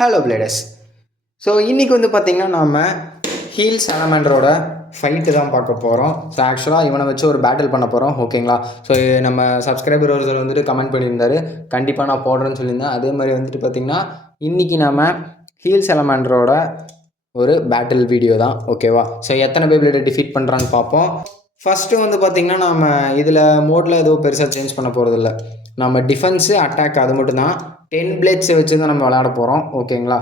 Hello bladers. So இன்றைக்கி வந்து பார்த்திங்கன்னா நாம் ஹீல் சாலமேண்டரோட ஃபைட்டு தான் பார்க்க போகிறோம். ஸோ ஆக்சுவலாக இவனை வச்சு ஒரு பேட்டில் பண்ண போகிறோம், ஓகேங்களா? ஸோ நம்ம சப்ஸ்கிரைபர் ஒருத்தர் வந்துட்டு கமெண்ட் பண்ணியிருந்தார், கண்டிப்பாக நான் போடுறேன்னு சொல்லியிருந்தேன். அதே மாதிரி வந்துட்டு பார்த்திங்கன்னா இன்றைக்கி நம்ம ஹீல் சாலமேண்டரோட ஒரு பேட்டில் வீடியோ தான், ஓகேவா? ஸோ எத்தனை பேபிளேட்டை டிஃபீட் பண்ணுறான்னு பார்ப்போம். ஃபஸ்ட்டு வந்து பார்த்திங்கன்னா நம்ம இதில் மோடில் எதுவும் பெருசாக சேஞ்ச் பண்ண போகிறதில்ல. நம்ம டிஃபென்ஸு அட்டாக் அது மட்டும்தான். 10 பிளேட்ஸை வச்சு தான் நம்ம விளையாட போகிறோம், ஓகேங்களா?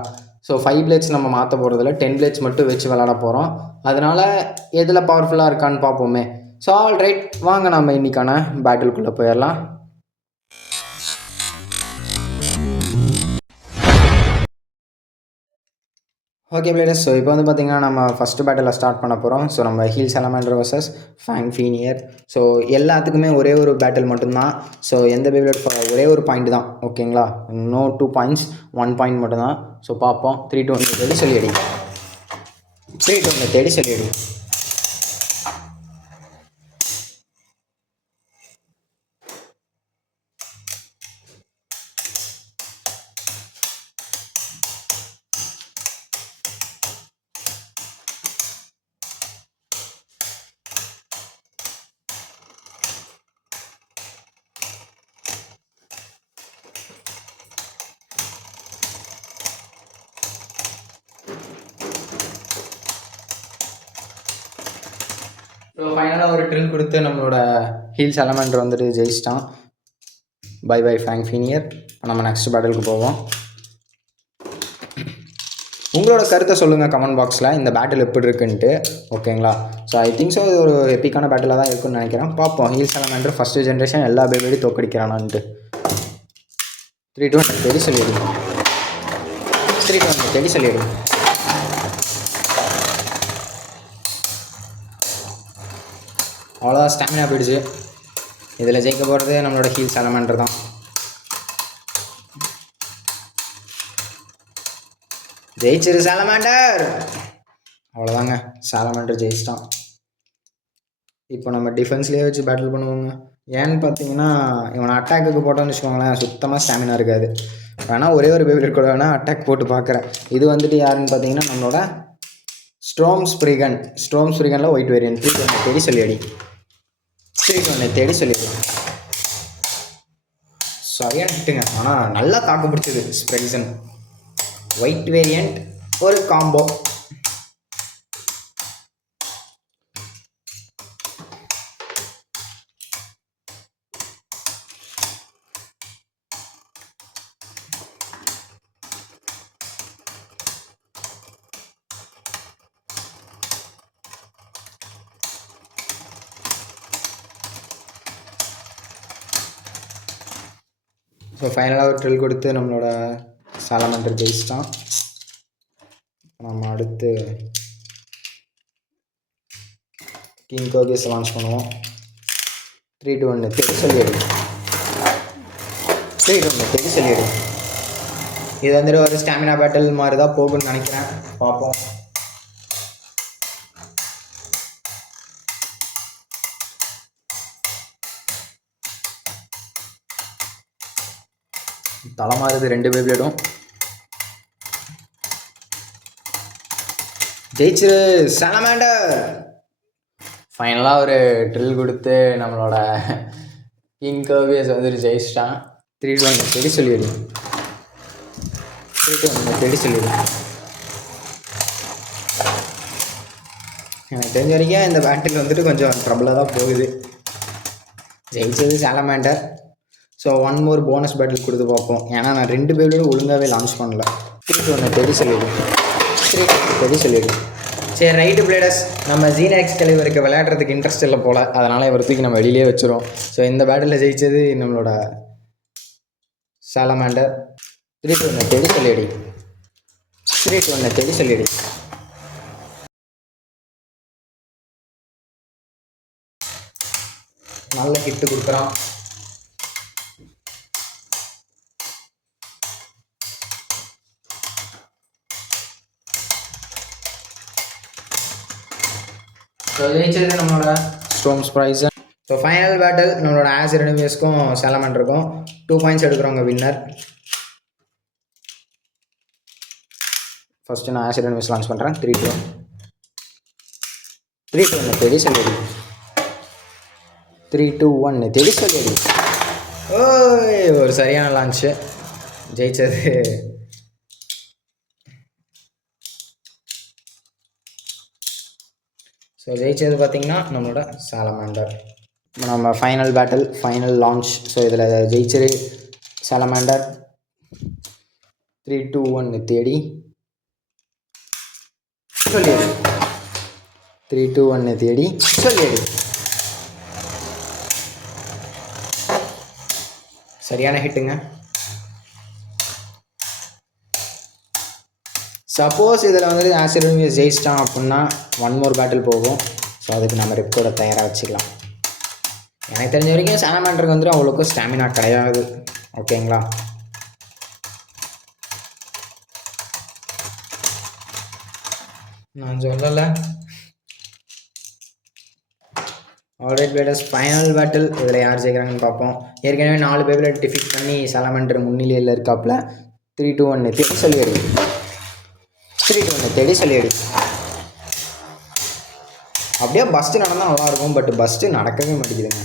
ஸோ 5 பிளேட்ஸ் நம்ம மாற்ற போகிறதில்ல, 10 பிளேட்ஸ் மட்டும் வச்சு விளையாட போகிறோம். அதனால் எதில் பவர்ஃபுல்லாக இருக்கான்னு பார்ப்போமே. ஸோ ஆல் ரைட், வாங்க நம்ம இன்றைக்கான பேட்டிலுக்குள்ளே போயிடலாம். ஓகே பிளேடர்ஸ், ஸோ இப்போ வந்து பார்த்திங்கன்னா நம்ம ஃபஸ்ட்டு பேட்டில் ஸ்டார்ட் பண்ண போகிறோம். ஸோ நம்ம ஹீல் சாலமேண்டர் வர்சஸ் ஃபேங் ஃபீனியர். ஸோ எல்லாத்துக்குமே ஒரே ஒரு பேட்டில் மட்டும்தான். ஸோ எந்த பேபிளேட் ஒரே ஒரு பாயிண்ட் தான், ஓகேங்களா? நோ 2 பாயிண்ட்ஸ், 1 பாயிண்ட் மட்டும்தான். ஸோ பார்ப்போம். 3 2 1 தேடி சொல்லி அடி, 3 2 1 தேடி சொல்லி அடி. ஸோ ஃபைனலாக ஒரு ட்ரில் கொடுத்து நம்மளோட ஹீல் சாலமேண்டர் வந்துட்டு ஜெயிச்சிட்டான். பை பை ஃபேங் ஃபீனியர். நம்ம நெக்ஸ்ட் பேட்டிலுக்கு போவோம். உங்களோட கருத்தை சொல்லுங்கள் கமெண்ட் பாக்ஸில், இந்த பேட்டில் எப்படி இருக்குன்ட்டு, ஓகேங்களா? ஸோ ஐ திங்க் ஸோ இது ஒரு எப்பிக்கான பேட்டிலாக தான் இருக்குன்னு நினைக்கிறேன். பார்ப்போம் ஹீல் சாலமேண்டர் ஃபஸ்ட்டு ஜென்ரேஷன் எல்லா பேபியோடையும் தோக்கடிக்கிறானான்ட்டு. 3 2 1 தேடி சொல்லிவிடு, 3 2 1 தேடி சொல்லிவிடு. அவ்வளோதான், ஸ்டாமினா போயிடுச்சு. இதில் ஜெயிக்க போகிறது நம்மளோட ஹீல் சாலமேண்டர் தான். ஜெயிச்சிரு சாலமேண்டர். அவ்வளோதாங்க, சாலமேண்டர் ஜெயிச்சிட்டான். இப்போ நம்ம டிஃபென்ஸ்லேயே வச்சு பேட்டில் பண்ணுவோங்க. ஏன்னு பார்த்தீங்கன்னா இவனை அட்டாக்குக்கு போட்டோன்னு வச்சுக்கோங்களேன், சுத்தமாக ஸ்டாமினா இருக்காது. வேணால் ஒரே ஒரு பேபிள் கூட வேணால் அட்டாக் போட்டு பார்க்குறேன். இது வந்துட்டு யாருன்னு பார்த்தீங்கன்னா நம்மளோட ஸ்ட்ரோம்ஸ்பிரிகனில் ஒயிட் வேரியன்ட். 3 2 1 தேடி சொல்லி அடி, 3 2 1 தேடி சொல்லிடுவேன். சரியாக நிட்டுங்க, ஆனால் நல்லா தாக்கு பிடிச்சது ஸ்ப்ரிகன். ஒயிட் வேரியன்ட் ஒரு காம்போ. ஸோ ஃபைனலாக ஒரு ட்ரில் கொடுத்து நம்மளோட சாலமேண்டர் ஜெயிச்சிட்டான். நம்ம அடுத்து கிங் கோபியஸை லான்ச் பண்ணுவோம். 3 2 1 தேடி சொல்லிடு, 3 2 1 தேடி சொல்லிடு. இது வந்துட்டு ஒரு ஸ்டாமினா பேட்டில் மாதிரி தான் போகும்னு நினைக்கிறேன், பார்ப்போம். தலை மாறுது 2 பேபிளேடும். ஜெயிச்சிரு சாலமேண்டர். ஃபைனலாக ஒரு ட்ரில் கொடுத்து நம்மளோட கிங் கோபியஸ் வந்துட்டு ஜெயிச்சிட்டான். 3 2 1 தேடி சொல்லிடு, 3 2 1 தேடி சொல்லிடு. எனக்கு தெரிஞ்ச வரைக்கும் இந்த பேட்டில் வந்துட்டு கொஞ்சம் ட்ரபிளாக தான் போகுது. ஜெயிச்சது சாலமேண்டர். ஸோ 1 மோர் போனஸ் பேட்டில் கொடுத்து பார்ப்போம். ஏன்னா நான் 2 பேபிளோட ஒழுங்காகவே லான்ச் பண்ணல. 3 2 1 தேடி சொல்லிடு, 3 2 1 தேடி சொல்லிடு. சரி ரைட்டு பிளேடர்ஸ், நம்ம ஜீனாக்ஸ் கலிவருக்கு விளையாடுறதுக்கு இன்ட்ரெஸ்ட் இல்லை போல், அதனால் இவரை தூக்கி நம்ம வெளியிலே வச்சுருவோம். ஸோ இந்த பேட்டில் ஜெயிச்சது நம்மளோட சாலமேண்டர். 3 2 1 தேடி சொல்லிடு, 3 2 1 தேடி சொல்லிடு. நல்ல ஹிட்டு கொடுக்குறான். ஸோ ஜெயிச்சது நம்மளோட ஸ்ட்ரோம்ஸ்பிரிகன். ஸோ ஃபைனல் பேட்டில் நம்மளோட ஆசிட் எனிமீஸ்க்கும் சாலமேண்டருக்கும் 2 பாயிண்ட்ஸ் எடுக்கிறவங்க வின்னர். ஃபஸ்ட்டு நான் ஆசிட் அனுவியஸ் லான்ச் பண்ணுறேன். 3 2 1 தேடி சொல்லி 3 2 1 தேடி சொல்லி ஓய் ஒரு சரியான லான்ச்சு. ஜெயிச்சது ஸோ ஜெயிச்சது பார்த்திங்கன்னா நம்மளோட சாலமாண்டர். நம்ம final battle, final launch. So இதில் ஜெயிச்சது சாலமாண்டர். 3 2 1 தேடி சொல்லிடு. 3 2 1 தேடி சொல்லிடு. சரியான ஹிட்டுங்க. சப்போஸ் இதில் வந்துட்டு ஆசிட் அனுவியஸ் ஜெயிச்சிட்டான் அப்படின்னா 1 more பேட்டில் போகும். ஸோ அதுக்கு நம்ம ரெப்கோட தயாராக வச்சுக்கலாம். எனக்கு தெரிஞ்ச வரைக்கும் சாலமாண்டருக்கு வந்துட்டு அவ்வளோக்கும் ஸ்டாமினா கிடையாது. ஓகேங்களா? நான் சொல்லலை. Alright bladers, final battle. இதில் யார் ஜெயிக்கிறாங்கன்னு பார்ப்போம். ஏற்கனவே 4 பேபிளை டிஃபீட் பண்ணி சாலமாண்டர் முன்னிலையில் இருக்காப்புல. 3 2 1 தேடி சொல்லிடு. 3 2 1 தேடி சொல்லிடு. அப்படியே பஸ்ட்டு நடந்தால் நல்லாயிருக்கும். பட் பஸ்ட்டு நடக்கவே மாட்டேங்குதுங்க.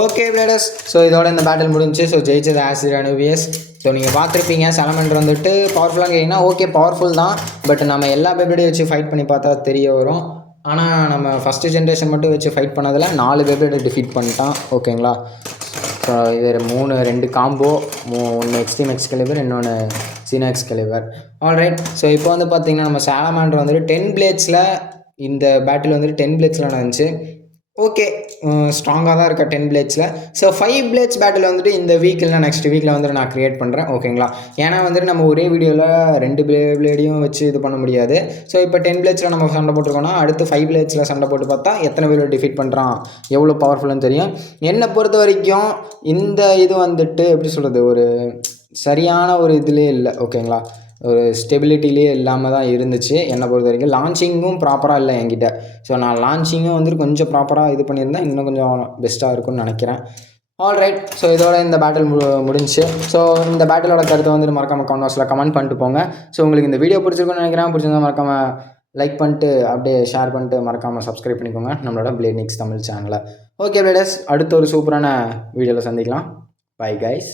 ஓகே பிளேடர்ஸ், ஸோ இதோட இந்த பேட்டில் முடிஞ்சு. ஸோ ஜெயிச்சது ஆசிட் அனுவியஸ். ஸோ நீங்கள் பார்த்துருப்பீங்க சாலமாண்டர் வந்துட்டு பவர்ஃபுல்லாக கேட்டிங்கன்னா ஓகே பவர்ஃபுல் தான். பட் நம்ம எல்லா பேபிளையும் வச்சு ஃபைட் பண்ணி பார்த்தா தெரிய வரும். ஆனால் நம்ம ஃபஸ்ட்டு ஜென்ரேஷன் மட்டும் வச்சு ஃபைட் பண்ணதில் 4 பேபிளை டிஃபீட் பண்ணிட்டான். ஓகேங்களா? ஸோ இது 2 காம்போ, 1 எக்ஸ்ட்ரீம் எக்ஸ்கலிபர், இன்னொன்று சீனா எக்ஸ்கலிபர். ஆல்ரைட். ஸோ இப்போ வந்து பார்த்திங்கன்னா நம்ம சாலமாண்டர் வந்துட்டு 10 பிளேட்ஸில் இந்த பேட்டில் வந்துட்டு 10 பிளேட்ஸில் நடந்துச்சு. ஓகே, ஸ்ட்ராங்காக தான் இருக்கா 10 பிளேட்ஸில். ஸோ 5 பிளேட்ஸ் பேட்டில் வந்துட்டு இந்த வீக்கில் நெக்ஸ்ட் வீக்கில் வந்துட்டு நான் க்ரியேட் பண்ணுறேன். ஓகேங்களா? ஏன்னா வந்துட்டு நம்ம ஒரே வீடியோவில் 2 பிளேடையும் வச்சு இது பண்ண முடியாது. ஸோ இப்போ 10 பிளேட்ஸில் நம்ம சண்டை போட்டிருக்கோன்னா அடுத்து 5 பிளேட்ஸில் சண்டை போட்டு பார்த்தா எத்தனை பேர் டிஃபீட் பண்ணுறான், எவ்வளோ பவர்ஃபுல்லுன்னு தெரியும். என்னை பொறுத்த வரைக்கும் இந்த இது வந்துட்டு எப்படி சொல்கிறது, ஒரு சரியான ஒரு இதுலேயே இல்லை. ஓகேங்களா? ஒரு ஸ்டெபிலிட்டிலே இல்லாமல் தான் இருந்துச்சு என்னை பொறுத்த வரைக்கும். லான்ச்சிங்கும் ப்ராப்பராக இல்லை என்கிட்ட. ஸோ நான் லான்ச்சிங்கும் வந்துட்டு கொஞ்சம் ப்ராப்பராக இது பண்ணியிருந்தேன் இன்னும் கொஞ்சம் பெஸ்ட்டாக இருக்கும்னு நினைக்கிறேன். ஆல்ரைட். ஸோ இதோட இந்த பேட்டில் முடிஞ்சு. ஸோ இந்த பேட்டிலோட கருத்தை வந்துட்டு மறக்காமல் கமெண்ட்ஸில் கமெண்ட் பண்ணிட்டு போங்க. ஸோ உங்களுக்கு இந்த வீடியோ பிடிச்சிருக்குன்னு நினைக்கிறேன். பிடிச்சிருந்தா மறக்காமல் லைக் பண்ணிட்டு அப்படியே ஷேர் பண்ணிட்டு மறக்காமல் சப்ஸ்கிரைப் பண்ணிக்கோங்க நம்மளோட பிளேட் நிக்ஸ் தமிழ் சேனலை. ஓகே பிளேடர்ஸ், அடுத்த ஒரு சூப்பரான வீடியோவில் சந்திக்கலாம். Bye guys.